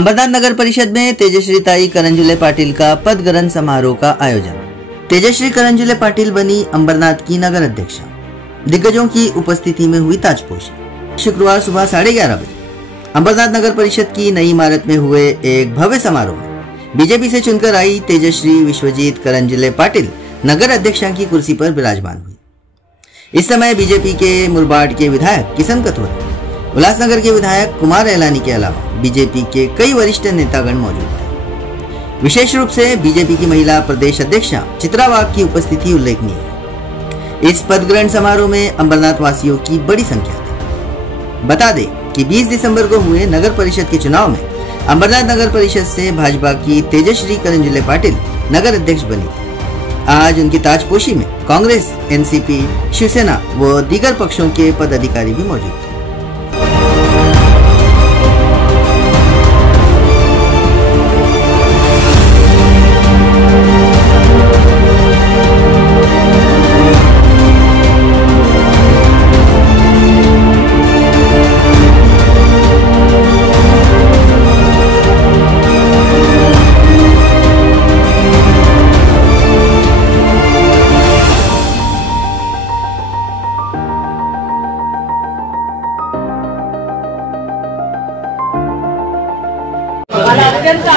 अंबरनाथ नगर परिषद में तेजश्री ताई करंजुले पाटिल का पद ग्रहण समारोह का आयोजन। तेजश्री करंजुले पाटिल बनी अंबरनाथ की नगर अध्यक्षा। दिग्गजों की उपस्थिति में हुई ताजपोशी। शुक्रवार सुबह 11:30 बजे अंबरनाथ नगर परिषद की नई इमारत में हुए एक भव्य समारोह में बीजेपी से चुनकर आई तेजश्री विश्वजीत करंजुले पाटिल नगर अध्यक्षा की कुर्सी पर विराजमान हुई। इस समय बीजेपी के मुरबाड के विधायक किशन कथोरा, उल्लासनगर के विधायक कुमार एलानी के अलावा बीजेपी के कई वरिष्ठ नेतागण मौजूद थे। विशेष रूप से बीजेपी की महिला प्रदेश अध्यक्षा चित्रा वाघ की उपस्थिति उल्लेखनीय है। इस पद ग्रहण समारोह में अंबरनाथ वासियों की बड़ी संख्या थी। बता दें कि 20 दिसंबर को हुए नगर परिषद के चुनाव में अंबरनाथ नगर परिषद से भाजपा की तेजश्री करंजुले पाटिल नगर अध्यक्ष बनी थी। आज उनकी ताजपोशी में कांग्रेस, एनसीपी, शिवसेना व दीगर पक्षों के पदाधिकारी भी मौजूद थे। मला अत्यंत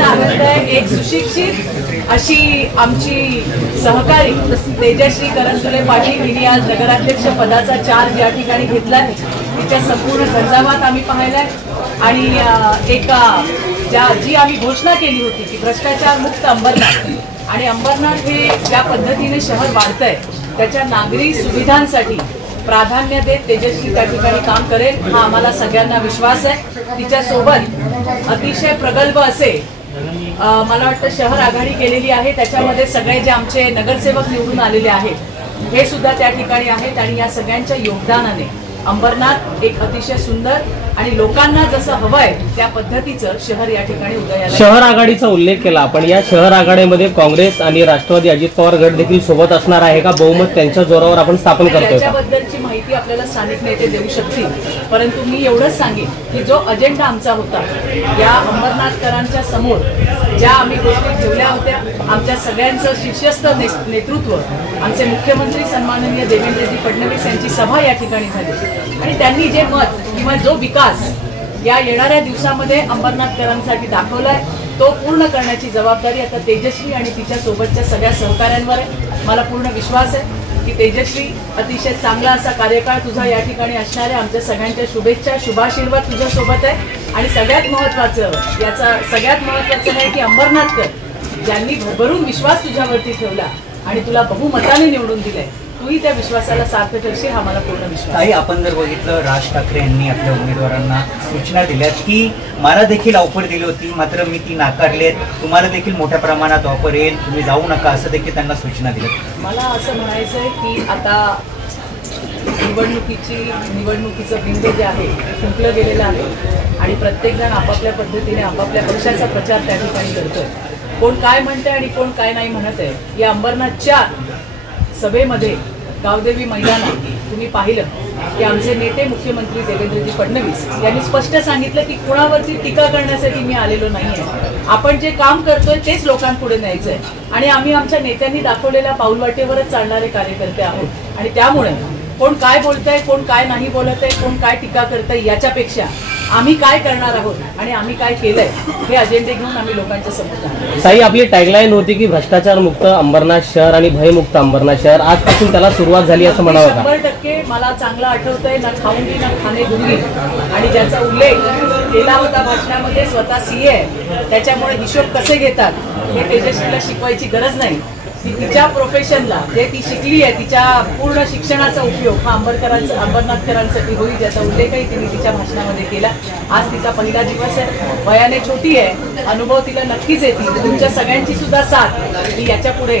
आनंद आहे। एक सुशिक्षित अशी आमची सहकारी तेजश्री करंजुले पाटील हिने आज नगराध्यक्ष पदाचा चार्ज या ठिकाणी घेतलाय। तिच्या संपूर्ण झंझावात आम्ही पाहिलाय आणि जी आम्ही घोषणा केली होती की भ्रष्टाचार मुक्त अंबरनाथ आणि अंबरनाथ हे ज्या पद्धतीने शहर वाढतंय त्याच्या नागरी सुविधांसाठी प्राधान्य देत तेजस्वी त्या ठिकाणी काम करेल हा आम्हाला सगळ्यांना विश्वास आहे। तिच्या सोबत अतिशय प्रगल्भ असे मला वाटतं शहर आघाडी केलेली आहे। त्याच्यामध्ये सगळे जे आमचे नगरसेवक निवडून आलेले आहेत हे सुद्धा त्या ठिकाणी आहेत आणि या सगळ्यांच्या योगदानाने अंबरनाथ एक अतिशय सुंदर आणि लोकांना जसं हवंय त्या पद्धतीचं शहर या ठिकाणी उदयाला। शहर आघाडीचा उल्लेख केला आपण। या शहर आघाडीमध्ये काँग्रेस आणि राष्ट्रवादी अजित पवार गट देखील सोबत असणार आहे का? बहुमत त्यांच्या जोरावर आपण स्थापन करतोय? त्याच्याबद्दलची माहिती आपल्याला स्थानिक नेते देऊ शकतील, परंतु मी एवढंच सांगेन की जो अजेंडा आमचा होता या अंबरनाथकरांच्या समोर ज्या आम्ही गोष्टी ठेवल्या होत्या, आमच्या सगळ्यांचं शीर्षस्थ नेतृत्व आमचे मुख्यमंत्री सन्माननीय देवेंद्रजी फडणवीस यांची सभा या ठिकाणी झाली आणि त्यांनी जे मत किंवा जो विकास या येणाऱ्या दिवसामध्ये अंबरनाथकरांसाठी दाखवलाय तो पूर्ण करण्याची जबाबदारी आता तेजश्री आणि तिच्या सोबतच्या सगळ्या सहकाऱ्यांवर आहे। मला पूर्ण विश्वास आहे की तेजश्री अतिशय चांगला असा कार्यकाळ तुझा या ठिकाणी असणार आहे। आमच्या सगळ्यांच्या शुभेच्छा, शुभाशीर्वाद तुझ्या सोबत आहे आणि सगळ्यात महत्त्वाचं आहे की अंबरनाथकर ज्यांनी भरभरून विश्वास तुझ्यावरती ठेवला आणि तुला बहुमताने निवडून दिलंय तूही त्या विश्वासाला सार्थ ठरशील हा मला पूर्ण विश्वास आहे। आपण जर बघितलं राज ठाकरे यांनी आपल्या उमेदवारांना सूचना दिल्यात की मला देखील ऑफर दिली होती मात्र मी ती नाकारलेत, तुम्हाला देखील मोठ्या प्रमाणात ऑफर येईल, तुम्ही जाऊ नका असं देखील त्यांना सूचना दिल्यात। मला असं म्हणायचंय की आता निवडणुकीचं बिंदू जे आहे ते फुंकलं गेलेलं आहे आणि प्रत्येकजण आपापल्या पद्धतीने आपापल्या पक्षाचा प्रचार त्या ठिकाणी करतोय। कोण काय म्हणतंय आणि कोण काय नाही म्हणत आहे। या अंबरनाथच्या सभेमध्ये गावदेवी मैदानात तुम्ही पाहिलं की आमचे नेते मुख्यमंत्री देवेंद्रजी फडणवीस यांनी स्पष्ट सांगितलं की कुणावरती टीका करण्यासाठी मी आलेलो नाहीये, आपण जे काम करतोय तेच लोकांपुढे न्यायचंय आणि आम्ही आमच्या नेत्यांनी दाखवलेल्या पाऊलवाटेवरच चालणारे कार्यकर्ते आहोत आणि त्यामुळे कोण काय बोलतंय, कोण काय नाही बोलत आहे, कोण काय टीका करतंय याच्यापेक्षा आम्ही काय करणार आहोत आणि आम्ही काय केलंय हे अजेंडे घेऊन आम्ही लोकांच्या समोर जाणार। ताई, आपली टॅगलाईन होती की भ्रष्टाचार मुक्त अंबरनाथ शहर आणि भयमुक्त अंबरनाथ शहर। आजपासून त्याला सुरुवात झाली असं म्हणावं का? 100% मला चांगलं आठवतंय ना खाऊंगी ना खाणे दूंगी आणि ज्याचा उल्लेख केला होता भाषणामध्ये स्वतः सीए त्याच्यामुळे हिशोब कसे घेतात हे तेजस्वीला शिकवायची गरज नाही। ती तिच्या प्रोफेशनला जे ती शिकली आहे तिच्या पूर्ण शिक्षणाचा उपयोग हा अंबरनाथकरांसाठी होईल ज्याचा उल्लेखही तिने तिच्या भाषणामध्ये केला। आज तिचा पहिला दिवस आहे, वयाने छोटी आहे, अनुभव तिला नक्कीच येतील। तुमच्या सगळ्यांची सुद्धा साथ ती याच्या पुढे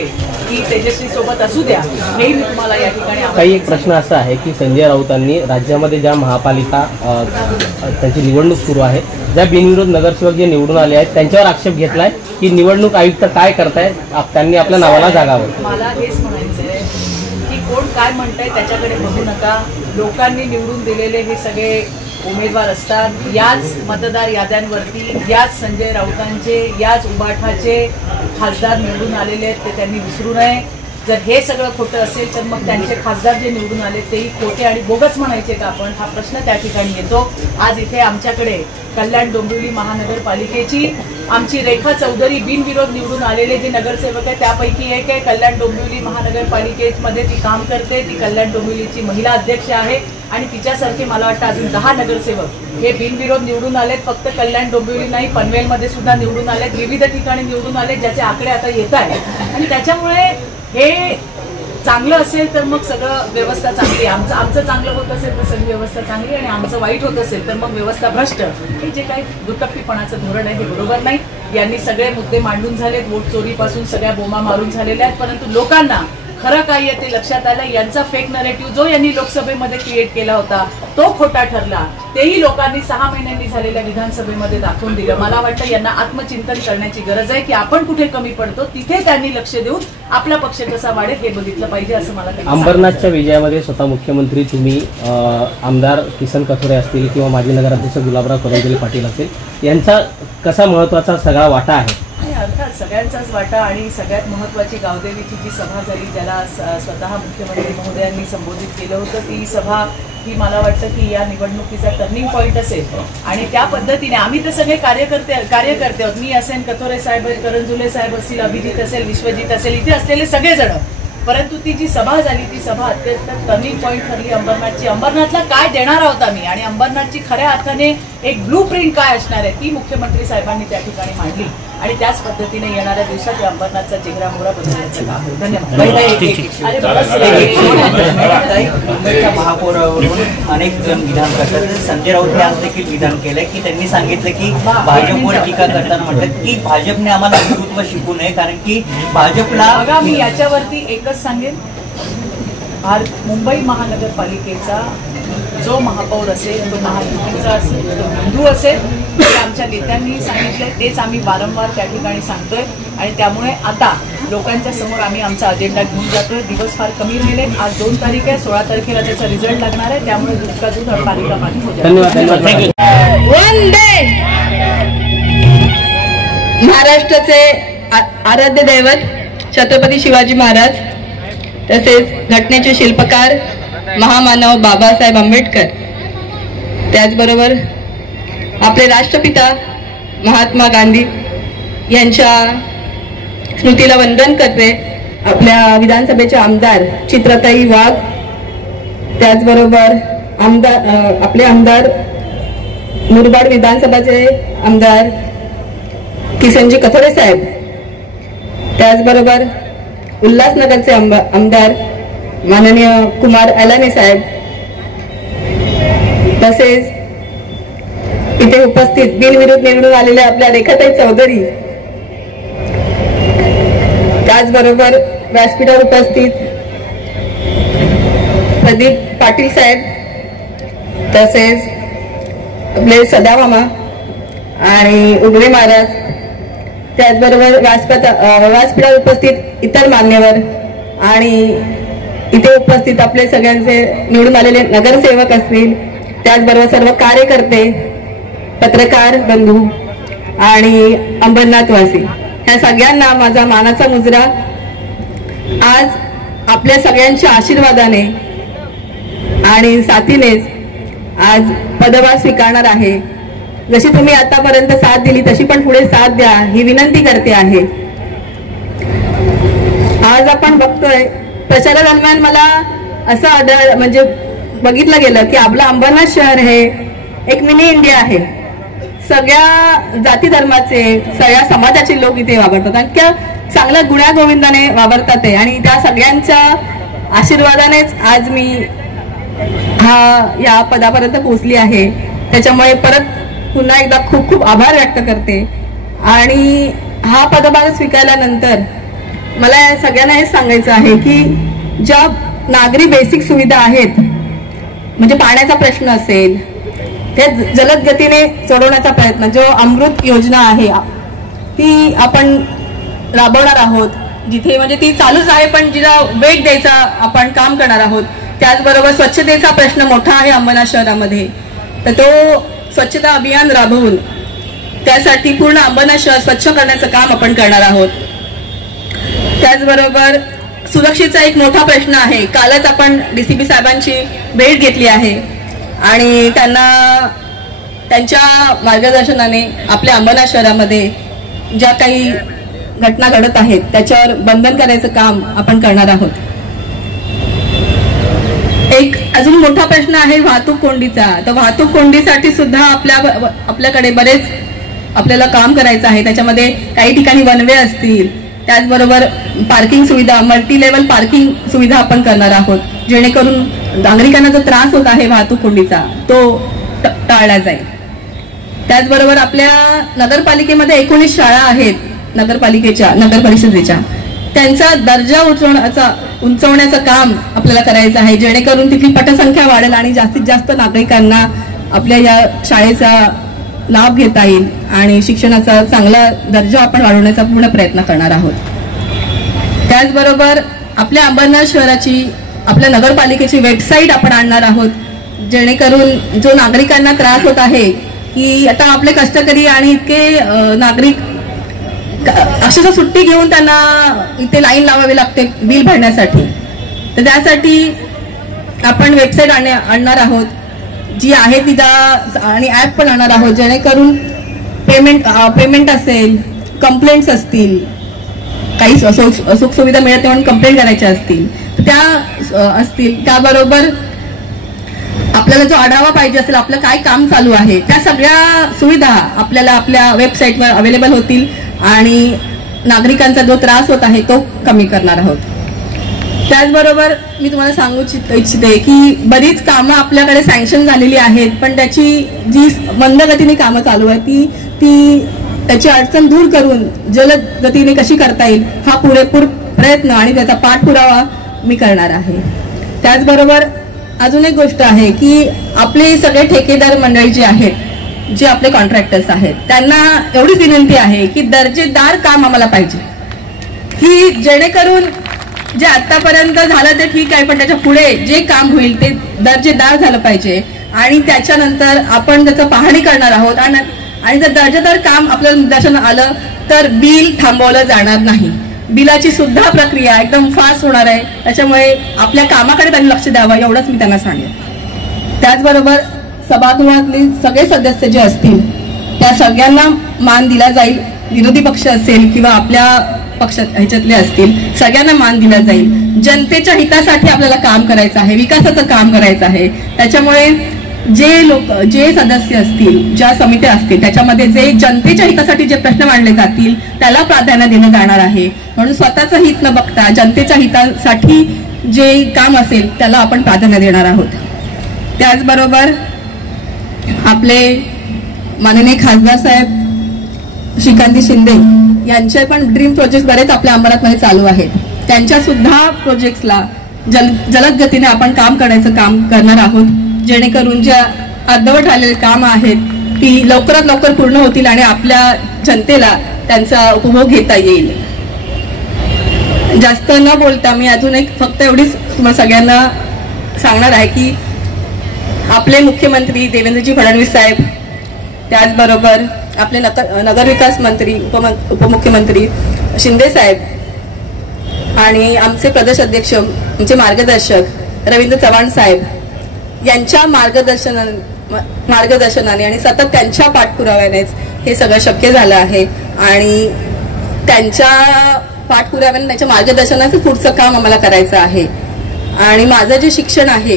की तेजस्वी सोबत असू द्या हेही मी तुम्हाला या ठिकाणी। काही एक प्रश्न असा आहे की संजय राऊतांनी राज्यामध्ये ज्या महापालिका त्यांची निवडणूक सुरू आहे ज्या बिनविरोध नगरसेवक जे निवडून आले आहेत त्यांच्यावर आक्षेप घेतलाय की निवडणूक आयुक्त काय करतायत, त्यांनी आपल्या नावाला जागावं। मला हेच म्हणायचंय की कोण काय म्हणताय त्याच्याकडे बघू नका। लोकांनी निवडून दिलेले हे सगळे उमेदवार असतात, याच मतदार याद्यांवरती याच संजय राऊतांचे, याच उबाठाचे खासदार निवडून आलेले आहेत, ते त्यांनी विसरू नये. जर हे सगळं खोटं असेल तर मग त्यांचे खासदार जे निवडून आले तेही खोटे आणि बोगस म्हणायचे का आपण, हा प्रश्न त्या ठिकाणी येतो. आज इथे आमच्याकडे कल्याण डोंबिवली महानगरपालिकेची आमची रेखा चौधरी बिनविरोध निवडून आलेले जे नगरसेवक आहे त्यापैकी एक आहे. कल्याण डोंबिवली महानगरपालिकेमध्ये ती काम करते, ती कल्याण डोंबिवलीची महिला अध्यक्ष आहे आणि तिच्यासारखे मला वाटतं अजून 10 नगरसेवक हे बिनविरोध निवडून आलेत. फक्त कल्याण डोंबिवली नाही, पनवेलमध्ये सुद्धा निवडून आलेत, विविध ठिकाणी निवडून आलेत, ज्याचे आकडे आता येत आहेत. आणि त्याच्यामुळे हे चांगलं असेल तर मग सगळं व्यवस्था चांगली, आमचं चांगलं होत असेल तर सगळी व्यवस्था चांगली, आणि आमचं वाईट होत असेल तर मग व्यवस्था भ्रष्ट. हे जे काही दुटप्पीपणाचं धोरण आहे हे बरोबर नाही. यांनी सगळे मुद्दे मांडून झालेत, वोट चोरीपासून सगळ्या बोमा मारून झालेल्या आहेत, परंतु लोकांना खरं काय आहे ते लक्षात आलं. यांचा फेक नरेटिव्ह जो यांनी लोकसभेमध्ये क्रिएट केला होता तो खोटा ठरला. तेही लोकांनी 6 महिन्यांनी झालेल्या विधानसभेमध्ये दाखवून दिलं. मला वाटतं यांना आत्मचिंतन करण्याची गरज आहे की आपण कुठे कमी पडतो, तिथे त्यांनी लक्ष देऊन आपला पक्ष कसा वाढेल हे बघितलं पाहिजे असं मला वाटतं. अंबरनाथच्या विजयामध्ये स्वतः मुख्यमंत्री तुम्ही, आमदार किसन कथोरे असतील किंवा माजी नगराध्यक्ष गुलाबराव करंजुले पाटील असतील, यांचा कसा महत्वाचा सगळा वाटा आहे? अर्थात सगळ्यांचाच वाटा. आणि सगळ्यात महत्वाची गावदेवीची जी सभा झाली, ज्याला स्वतः मुख्यमंत्री महोदयांनी संबोधित केलं होतं, ती सभा ही मला वाटतं की या निवडणुकीचा टर्निंग पॉईंट असेल. आणि त्या पद्धतीने आम्ही तर सगळे कार्यकर्ते आहोत. मी असेल, कथोरे साहेब, करंजुले साहेब असतील, अभिजित असेल, विश्वजित असेल, इथे असलेले सगळेजण. परंतु ती जी सभा झाली ती सभा अत्यंत टर्निंग पॉईंट ठरली अंबरनाथची. अंबरनाथला काय देणार आहोत आम्ही आणि अंबरनाथची खऱ्या अर्थाने एक ब्लू प्रिंट काय असणार आहे ती मुख्यमंत्री साहेबांनी त्या ठिकाणी मांडली. आणि त्याच पद्धतीने येणाऱ्या दिवसात या अंबरनाथचा चेहरा मोहरा बदलण्याचं काम होईल. मुंबईच्या महापौरावरून अनेक जण विधान करतात. संजय राऊत आज देखील विधान केलंय की त्यांनी सांगितलं की भाजपवर टीका करताना म्हणतात की भाजपने आम्हाला नेतृत्व शिकू नये, कारण की भाजपला. बघा, मी याच्यावरती एकच सांगेन, मुंबई महानगरपालिकेचा जो महापौर असेल तो महायुतीचा असेल, तो हिंदू असेल, ते आमच्या नेत्यांनी सांगितलंय, तेच आम्ही वारंवार त्या ठिकाणी सांगतोय. आणि त्यामुळे आता लोकांच्या समोर आम्ही आमचा अजेंडा घेऊन जातोय. दिवस फार कमी राहिले. आज 2 तारीख आहे, 16 तारखेला त्याचा रिझल्ट लागणार आहे. त्यामुळे दूध का दूध और पाणी का पाणी हो जाए. धन्यवाद. वंदे महाराष्ट्राचे आराध्य दैवत छत्रपती शिवाजी महाराज, तसेच घटनेचे शिल्पकार महामानव बाबासाहेब आंबेडकर, त्याचबरोबर आपले राष्ट्रपिता महात्मा गांधी यांच्या स्मृतीला वंदन करते. आपल्या विधानसभेचे आमदार चित्रताई वाघ, त्याचबरोबर आपले आमदार मुरबाड विधानसभाचे आमदार किसनजी कथोरे साहेब, त्याचबरोबर उल्हासनगरचे आमदार माननीय कुमार अलाने साहेब, तसेच इथे उपस्थित बिनविरोध निवडून आलेल्या आपल्या रेखाताई चौधरी, त्याचबरोबर व्यासपीठावर उपस्थित प्रदीप पाटील साहेब, तसेच आपले सदामामा आणि उगले महाराज, त्याचबरोबर व्यासपीठावर उपस्थित इतर मान्यवर आणि इथे उपस्थित आपले सगळ्यांचे निवडून आलेले नगरसेवक असतील, त्याचबरोबर सर्व कार्यकर्ते, पत्रकार बंधू आणि अंबरनाथवासी, ह्या सगळ्यांना माझा मानाचा मुजरा. आज आपल्या सगळ्यांच्या आशीर्वादाने आणि साथीनेच आज पदभार स्वीकारणार आहे. जशी तुम्ही आतापर्यंत साथ दिली तशी पण पुढे साथ द्या ही विनंती करते आहे. आज आपण बघतोय प्रचारादरम्यान मला असं म्हणजे बघितलं गेलं की आपलं अंबरनाथ शहर हे एक मिनी इंडिया आहे. सगळ्या जाती धर्माचे, सगळ्या समाजाचे लोक इथे वावरतात आणि त्या चांगल्या गुण्यागोविंदाने वावरतात आणि त्या सगळ्यांच्या आशीर्वादानेच आज मी या पदापर्यंत पोहोचली आहे. त्याच्यामुळे परत पुन्हा एकदा खूप खूप आभार व्यक्त करते. आणि हा पदभार स्वीकारल्यानंतर मला या सगळ्यांना हेच सांगायचं आहे की ज्या नागरी बेसिक सुविधा आहेत, म्हणजे पाण्याचा प्रश्न असेल ते जलद गतीने सोडवण्याचा प्रयत्न, जो अमृत योजना आहे ती आपण राबवणार आहोत. जिथे म्हणजे ती चालूच आहे पण जिला वेग द्यायचा आपण काम करणार आहोत. त्याचबरोबर स्वच्छतेचा प्रश्न मोठा आहे अंबरनाथ शहरामध्ये. तर तो स्वच्छता अभियान राबवून त्यासाठी पूर्ण अंबरनाथ शहर स्वच्छ करण्याचं काम आपण करणार आहोत. त्याचबरोबर सुरक्षेचा एक मोठा प्रश्न आहे. कालच आपण डीसीपी साहेबांची भेट घेतली आहे आणि त्यांच्या मार्गदर्शनाने आपल्या अंबरनाथ शहरामध्ये ज्या काही घटना घडत आहेत त्याच्यावर बंधन करायचं काम आपण करणार आहोत. एक अजून मोठा प्रश्न आहे वाहतूक कोंडीचा. तर वाहतूक कोंडीसाठी सुद्धा आपल्याकडे बरेच आपल्याला काम करायचं आहे. त्याच्यामध्ये काही ठिकाणी वन वे असतील, त्याचबरोबर पार्किंग सुविधा, मल्टी लेवल पार्किंग सुविधा आपण करणार आहोत, जेणेकरून नागरिकांना जो त्रास होत आहे वाहतूक कोंडीचा तो टाळला जाईल. त्याचबरोबर आपल्या नगरपालिकेमध्ये 19 शाळा आहेत, नगर परिषदेच्या, त्यांचा दर्जा उंचवण्याचं काम आपल्याला करायचं आहे, जेणेकरून तिथली पटसंख्या वाढेल आणि जास्तीत जास्त नागरिकांना आपल्या या शाळेचा लाभ घेता येईल आणि शिक्षणाचा चांगला दर्जा आपण वाढवण्याचा पूर्ण प्रयत्न करणार आहोत. त्याचबरोबर आपल्या अंबरनाथ शहराची, आपल्या नगरपालिकेची वेबसाईट आपण आणणार आहोत, जेणेकरून जो नागरिकांना त्रास होत आहे की आता आपले कष्टकरी आणि इतके नागरिक अक्षरशः सुट्टी घेऊन त्यांना इथे लाईन लावावी लागते बिल भरण्यासाठी, तर त्यासाठी आपण वेबसाईट आणणार आहोत जी आहे तिचा, आणि ऍप पण आणणार आहोत, जेणेकरून पेमेंट असेल, कंप्लेंट्स असतील, काही सुख सुविधा मिळते म्हणून कंप्लेंट करायच्या असतील त्या असतील, त्याबरोबर आपल्याला जो आढावा पाहिजे असेल आपलं काय काम चालू आहे त्या सगळ्या सुविधा आपल्याला आपल्या वेबसाईटवर अवेलेबल होतील आणि नागरिकांचा जो त्रास होत आहे तो कमी करणार आहोत. त्याचबरोबर मी तुम्हाला सांगू इच्छिते की बरीच कामं आपल्याकडे सँक्शन झालेली आहेत, पण त्याची जी मंद गतीने कामं चालू आहे त्याची अडचण दूर करून जलद गतीने कशी करता येईल हा पुरेपूर प्रयत्न आणि त्याचा पाठपुरावा मी करणार आहे. त्याचबरोबर अजून एक गोष्ट आहे की आपले सगळे ठेकेदार मंडळी जे आहेत, जे आपले कॉन्ट्रॅक्टर्स आहेत, त्यांना एवढीच विनंती आहे की दर्जेदार काम आम्हाला पाहिजे, की जेणेकरून जे आतापर्यंत झालं ते ठीक आहे, पण त्याच्या पुढे जे काम होईल ते दर्जेदार झालं पाहिजे आणि त्याच्यानंतर आपण त्याचं पाहणी करणार आहोत आणि जर दर्जेदार काम आपल्याला निदर्शनास आलं तर बिल थांबवलं जाणार नाही. बिलाची सुद्धा प्रक्रिया एकदम फास्ट होणार आहे, त्याच्यामुळे आपल्या कामाकडे त्यांनी लक्ष द्यावं एवढंच मी त्यांना सांगेन. त्याचबरोबर सभागृहातले सगळे सदस्य जे असतील त्या सगळ्यांना मान दिला जाईल, विरोधी पक्ष असेल किंवा आपल्या पक्षात ह्याच्यातले असतील सगळ्यांना मान दिला जाईल. जनतेच्या हितासाठी आपल्याला काम करायचं आहे, विकासाचं काम करायचं आहे, त्याच्यामुळे जे सदस्य असतील, ज्या समित्या असतील त्याच्यामध्ये जे जनतेच्या हितासाठी जे प्रश्न मांडले जातील त्याला प्राधान्य देण्यात जाणार आहे. म्हणून स्वतःचं हित न बघता जनतेच्या हितासाठी जे काम असेल त्याला आपण प्राधान्य देणार आहोत. त्याचबरोबर आपले माननीय खासदार साहेब श्रीकांत शिंदे यांचे पण ड्रीम प्रोजेक्ट बरेच आपल्या अंबरनाथमध्ये चालू आहेत, त्यांच्या सुद्धा प्रोजेक्ट्सला जलद गतीने आपण काम करणार आहोत, जेणेकरून ज्या अर्धवट राहिलेले काम आहेत ती लवकरात लवकर पूर्ण होतील आणि आपल्या जनतेला त्यांचा उपभोग घेता येईल. जास्त न बोलता मी अजून एक फक्त एवढीच तुम्हाला सगळ्यांना सांगणार आहे की आपले मुख्यमंत्री देवेंद्रजी फडणवीस साहेब, त्याचबरोबर आपले नगरविकास मंत्री उपमुख्यमंत्री शिंदे साहेब आणि आमचे प्रदेश अध्यक्ष, आमचे मार्गदर्शक रवींद्र चव्हाण साहेब यांच्या मार्गदर्शनाने आणि सतत त्यांच्या पाठपुराव्यानेच हे सगळं शक्य झालं आहे आणि त्यांच्या पाठपुराव्याने त्यांच्या मार्गदर्शनाचं पुढचं काम आम्हाला करायचं आहे. आणि माझं जे शिक्षण आहे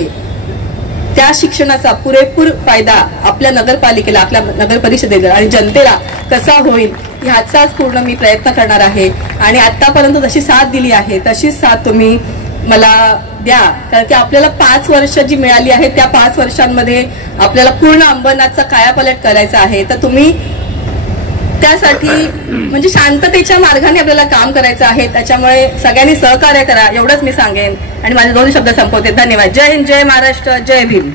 त्या शिक्षणाचा पुरेपूर फायदा आपल्या नगरपालिकेला, आपल्या नगर परिषदेला आणि जनतेला कसा होईल ह्याचाच पूर्ण मी प्रयत्न करणार आहे. आणि आतापर्यंत जशी साथ दिली आहे तशीच साथ तुम्ही मला द्या, कारण की आपल्याला 5 वर्ष जी मिळाली आहे त्या 5 वर्षांमध्ये आपल्याला पूर्ण अंबरनाथचा कायापालट करायचा आहे. तर तुम्ही त्यासाठी म्हणजे शांततेच्या मार्गाने आपल्याला काम करायचं आहे, त्याच्यामुळे सगळ्यांनी सहकार्य करा एवढंच मी सांगेन आणि माझे 2 शब्द संपवते. धन्यवाद. जय हिंद, जय महाराष्ट्र, जय भीम.